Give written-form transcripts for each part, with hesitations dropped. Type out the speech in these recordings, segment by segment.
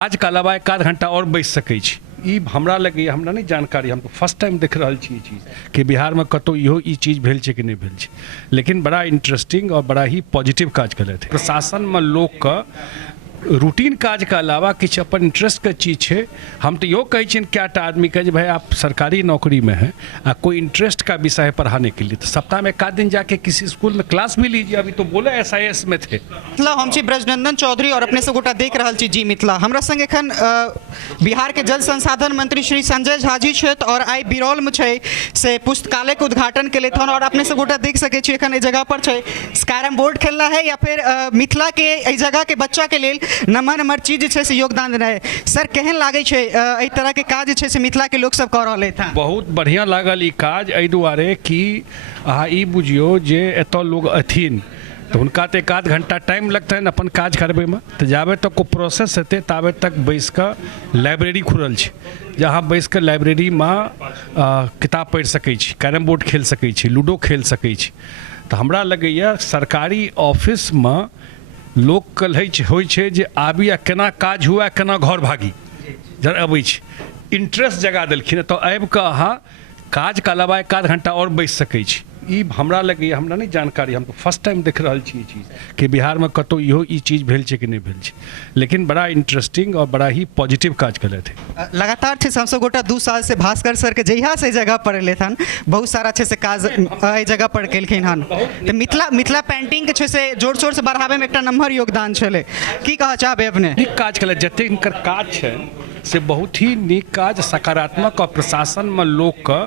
आज के अलावा एक आध घंटा और बैस सकै छी। ई हमरा लगे हमरा नहीं जानकारी, हम तो फर्स्ट टाइम देख रहा छी चीज़ कि बिहार में कतो इहो ई चीज़ भेल छै कि नहीं भेल छै, लेकिन बड़ा इंटरेस्टिंग और बड़ा ही पॉजिटिव काज करे थे। प्रशासन में लोग का रूटीन काज के अलावा किछु अपन इंटरेस्ट के चीज़ है। हम तो यो कहे छिन क्या आदमी के भाई आप सरकारी नौकरी में हैं आ कोई इंटरेस्ट का विषय है पढ़ाने के लिए, तो सप्ताह में एक आध दिन जाके किसी स्कूल में क्लास भी लीजिए। अभी तो बोले SIS में थे। मिथिला हम छी ब्रजनंदन चौधरी और अपने से गोटा देख रहल छी जी मिथिला। हमरा संग एखन बिहार के जल संसाधन मंत्री श्री संजय झा जी छथि और आई बिरौल में छै से पुस्तकालय के उद्घाटन के लेथन और अपने से गोटा देख सके छी एखन ए जगह पर छै कैरम बोर्ड खेलना है या फिर मिथिला के ए जगह के बच्चा के लेल नम्हर नम्हर चीज छै से योगदान देना है। सर केहन लागे छै एहि तरह के काज छै से मिथिला के लोग सब कर रहले था? बहुत बढ़िया लागल ई काज एहि दुआरे कि अहाँ ई बुझियो जे एतऽ लोग अथिन तो उनका तो एक आध घंटा टाइम लगता है अपन काज करबे में, तो जाबे तक को प्रोसेस हेतै ताबे तक बैस कऽ लाइब्रेरी खुलल छै जहाँ बैस कऽ लाइब्रेरी में किताब पढ़ि सकै छी, कैरम बोर्ड खेल सकै छी, लूडो खेल सकै छी। तो हमरा लगैए सरकारी ऑफिस में लोग कल होइ छै जे आबी आ केना काज हुआ केना घर भागी जब अबै छै, इंटरेस्ट जगा देलखिन तो आबि कऽ अहाँ काज के अलावा एक आध घंटा और बैस सकै छी। ई हमरा लगे हमरा नहीं जानकारी, हम तो फर्स्ट टाइम देख रहा छी चीज़ कि बिहार में कतो इहो ई चीज़ भेल छै कि नहीं भेल छै, लेकिन बड़ा इंटरेस्टिंग और बड़ा ही पॉजिटिव काज करे थे। लगातार छै हमसब गोटा 2 साल से भास्कर सर के जहिया से जगह पर एले थन बहुत सारा छै से काज एहि जगह पर केलखिन हन। तो मिथिला पेंटिंग के छै से जोर शोर से बढ़ावे में एकटा नम्हर योगदान छले, की कह चाहबे अपने? नीक काज कले जते इनकर काज छै से बहुत ही नीक काज, सकारात्मक और प्रशासन में लोग का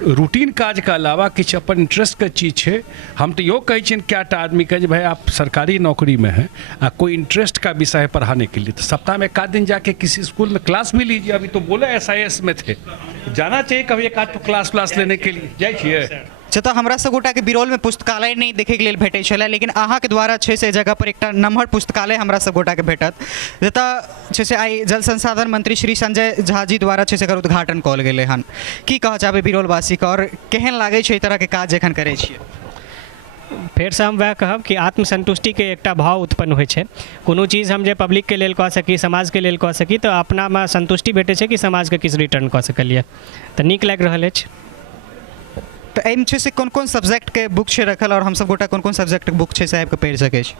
रूटीन काज के अलावा किछु अपन इंटरेस्ट के चीज़ है। हम तो यो कहे छिन क्या आदमी के भाई आप सरकारी नौकरी में हैं आ कोई इंटरेस्ट का विषय है पढ़ाने के लिए, तो सप्ताह में एक आध दिन जाके किसी स्कूल में क्लास भी लीजिए। अभी तो बोले SIS में थे, जाना चाहिए कभी एक आध क्लास लेने के लिए जाइ छियै। तो हमरा सब गोटा के बिरौल में पुस्तकालय नहीं देखे के लिए भेटे छले, लेकिन अहाँ के द्वारा छै से जगह पर एक नम्हर पुस्तकालय हमरा सब गोटा के भेटत जतऽ छै से आई जल संसाधन मंत्री श्री संजय झा जी द्वारा छै से एकर उद्घाटन कल गेलै हन। की कह चाहबै बिरौलवासी के और केहन लागे छै तरह के काज एखन करै छियै? फेर से हम वह कहब कि आत्मसंतुष्टि के एकटा भाव उत्पन्न होइ छै। कोनो चीज हम जे पब्लिक के लेल कऽ सकी, समाज के लेल कऽ सकी, तो अपना में संतुष्टि भेटै छै कि समाज के किछु रिटर्न कऽ सकलिए, तो नीक लागि रहल अछि। तो एम छै से कोन कोन सब्जेक्ट के बुक छै रखल और हम सब गोटा कोन कोन सब्जेक्ट के बुक छै से आबि कऽ पढ़ि सकै छी?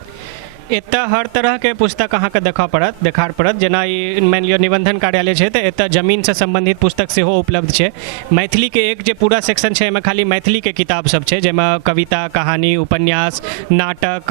एतऽ हर तरह के पुस्तक अहाँ के देखार पड़त। जेना ई मानि लिअ निबंधन कार्यालय छै तऽ एतऽ जमीन से संबंधित पुस्तक सेहो उपलब्ध छै। मैथिली के एक जे पूरा सेक्शन छै एहिमे खाली मैथिली के किताब सब छै, जाहिमे कविता, कहानी, उपन्यास, नाटक,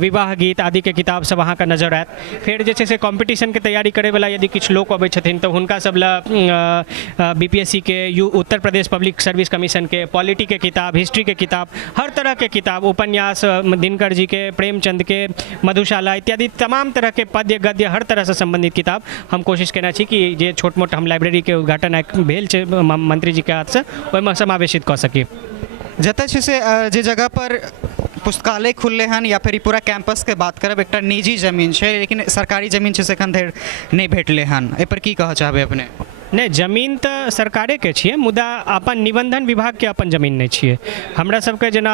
विवाह गीत आदि के किताब सब अहाँ के नजर आयत। फिर जे छै से कॉम्पिटिशन के तैयारी करे वाला यदि किछु लोग अबै छथिन तऽ हुनका सब लए BPSC के, Uttar Pradesh public service commission के, पॉलिटी के किताब, हिस्ट्री के किताब, हर तरह के किताब, उपन्यास दिनकर जी के, प्रेमचंद के, मधुशाला इत्यादि तमाम तरह के पद्य गद्य हर तरह से संबंधित किताब हम कोशिश केना छी कि जे छोट मोट हम लाइब्रेरी के उद्घाटन भेल छै मंत्री जी के हाथ से ओहिमे समावेशित कऽ सकी। जतऽ छै से जे जगह पर पुस्तकालय खुलले हन या फिर ई पूरा कैंपस के बात करब एकटा निजी जमीन छै, लेकिन सरकारी जमीन छै से एखन धरि नहीं भेटले हन, एहि पर की कह चाहबै अपने? नहीं, जमीन तो सरकारे के छिए, मुदा अपन निबंधन विभाग के अपन जमीन नहीं छिए। हमरा सबके जेना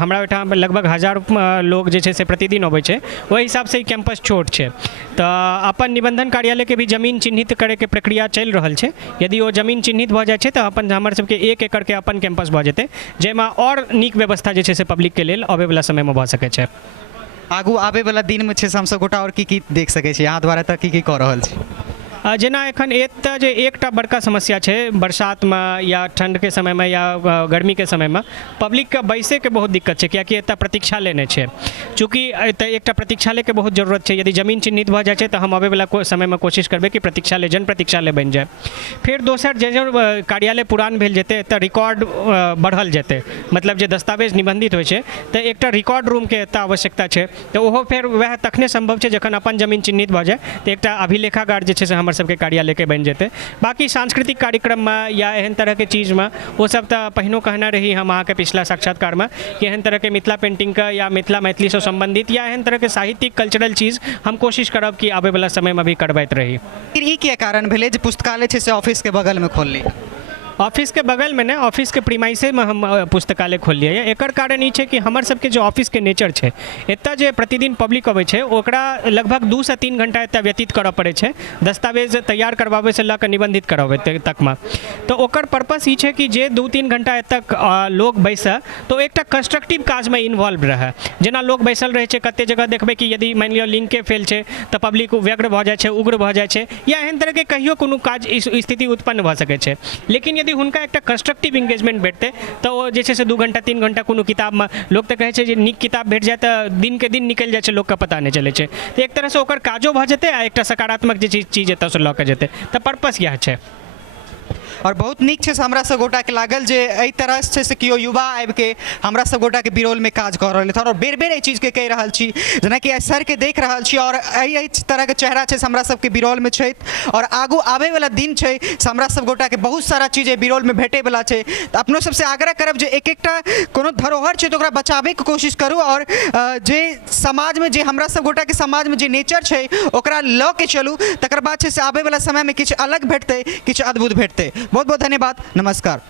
हमरा ओहिठाम लगभग 1000 लोग जे छै से प्रतिदिन अबै छै, ओहि हिसाब से ई कैंपस छोट छै, तो अपन निबंधन कार्यालय के भी जमीन चिन्हित करे के प्रक्रिया चलि रहल छै। यदि वो जमीन चिन्हित भऽ जाइ छै तऽ अपन हमर सबके 1 एकड़ के अपन कैंपस भऽ जेतै, जाहिमे और नीक व्यवस्था जे छै से पब्लिक के लेल आबै वाला समय में भऽ सकै छै। आगू आबै वाला दिन में छै से हमसब गोटा और की देख सकै छी अहाँ द्वारा तऽ की कऽ रहल छी? जेना एखन एतऽ जे एकटा बड़का समस्या छै बरसात में या ठंड के समय में या गर्मी के समय में पब्लिक के बैसे के बहुत दिक्कत छै, कियाकि एतऽ प्रतीक्षालय नहीं छै। चूँकि एतऽ एकटा प्रतीक्षालय के बहुत जरूरत छै, यदि जमीन चिन्हित भऽ जाइ छै तऽ हम आबै वाला समय में कोशिश करबै कि प्रतीक्षालय जन प्रतीक्षालय बनि जाए। फिर दोसर जे कार्यालय पुरान भेल जेतै एतऽ रिकॉर्ड बढ़ल जेतै, मतलब जे दस्तावेज निबंधित होइ छै तऽ एकटा रिकॉर्ड रूम के एतऽ आवश्यकता छै, तऽ ओहो फेर वएह तखने संभव छै जखन अपन जमीन चिन्हित भऽ जाए तऽ एकटा अभिलेखागार जे छै से हमर सबके कार्यालय के बनि जेतै। बाकी सांस्कृतिक कार्यक्रम में या एहन तरह के चीज में वो सब तो पहिनो कहना रही हम अहाँ के पिछला साक्षात्कार में कि एहन तरह के मिथिला पेंटिंग का या मिथिला मैथिली से संबंधित या एहन तरह के साहित्यिक कल्चरल चीज हम कोशिश करब कि आबै वाला समय में भी करबैत रही। ई क्या कारण भेलै जे पुस्तकालय छै से ऑफिस के बगल में खोलली? ऑफिस के बगल में ने ऑफिस के प्रीमाइसे में हम पुस्तकालय खोललिए है। एकर कारण ई छै कि हमर सबके जो ऑफिस के नेचर छै, एतऽ जे प्रतिदिन पब्लिक अबै छै ओकरा लगभग 2 से 3 घंटा एतऽ व्यतीत करऽ पड़ै छै दस्तावेज तैयार करबाबै से लऽ कऽ निबंधित कराबै तकमे। तो ओकर पर्पस ई छै कि जे 2-3 घंटा एतऽ लोग बैसऽ तो एकटा कंस्ट्रक्टिव काजमे इन्वॉल्व रहै। जेना लोग बैसल रहै छै, कते जगह देखबै कि यदि मानि लिअ लिंके फेल छै तऽ पब्लिक व्यग्र भऽ जाइ छै, उग्र भऽ जाइ छै, या एहन तरहके कहियो कोनो काज स्थिति उत्पन्न भऽ सकै छै। लेकिन यदि हुनका एकटा कंस्ट्रक्टिव एंगेजमेंट भेटतै तऽ ओ जे छै से 2 घंटा 3 घंटा कोनो किताबमे, लोग तऽ कहै छै जे नीक किताब भेट जाए तऽ दिनके दिन निकलि जाइ छै, लोकके पता नहि चलै छै। तऽ एक तरहसँ ओकर काजो भऽ जेतै आ एकटा सकारात्मक जे चीज एतऽसँ लऽ कऽ जेतै, तऽ पर्पस इएह छै। और बहुत नीक छै हमरा सब गोटा के लागल जे एहि तरह छै से कियो युवा आबि के हमरा सब गोटा के बिरोल में काज कऽ रहल छथि और बेर बेर एहि चीज के कहि रहल छी, जेनाकि आइ सर के देख रहल छी और एहि तरह के चेहरा छै से हमरा सबके बिरोल में छथि और आगू आबे वाला दिन छै से हमरा सब गोटा के बहुत सारा चीज बिरोल में भेटे वाला छै। तऽ अपनो सबसे आग्रह करब जे एक एकटा कोनो धरोहर छै तऽ ओकरा बचाबे के कोशिश करू और जे समाज में जे हमरा सब गोटा के समाज में जे नेचर छै ओकरा लऽ के चलू, तकर बाद छै से आबे वाला समय में किछु अलग भेटतै, किछु अद्भुत भेटतै। बहुत बहुत धन्यवाद, नमस्कार।